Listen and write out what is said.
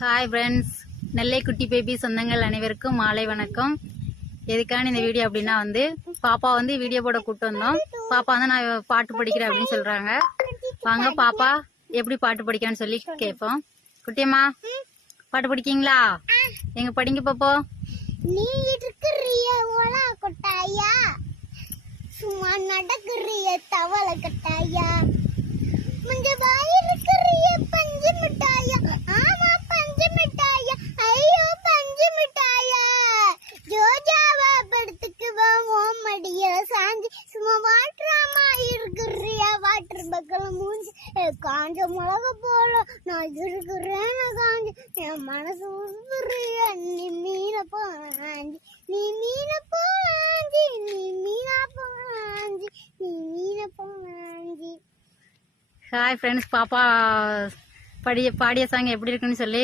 Hi friends, நெல்லை குட்டி baby சொந்தங்கள் அனைவருக்கும் மாலை வணக்கம். எதுக்கான இந்த வீடியோ அப்படின்னா பாப்பா வீடியோ போட கூப்பிட்டு வந்தோம். பாப்பா நான் பாட்டு படிக்கிறேன் அப்படின்னு சொல்றாங்க. வாங்க பாப்பா எப்படி பாட்டு படிக்கான்னு சொல்லி கேட்போம். குட்டியம்மா பாட்டு படிக்கீங்களா? எங்க படிங்க பாப்போ. நீ இருக்கிறிய ஓலா கொட்டாயா, சும்மா நடக்கிறிய தவளை கட்டாயா, முஞ்ச வாய் இருக்கிறிய பஞ்சு மிட்டாயா, ஆமா பஞ்சு மிட்டாயா, ஐயோ பஞ்சு மிட்டாயா, ஜோஜாவா படுத்துக்குவா ஓமடிய சாஞ்சி, சும்மா வாட்டராமா இருக்கிறிய வாட்டர் பக்கல மூஞ்சி, காஞ்ச மிளக போல நான் இருக்கிறேன் காஞ்சி, என் மனசு உருகுறிய நீ மீன போஞ்சி, நீ மீன போஞ்சி, நீ மீன போஞ்சி, நீ மீன போஞ்சி. ஹாய் ஃப்ரெண்ட்ஸ், பாப்பா பாடிய சாங் எப்படி இருக்குன்னு சொல்லி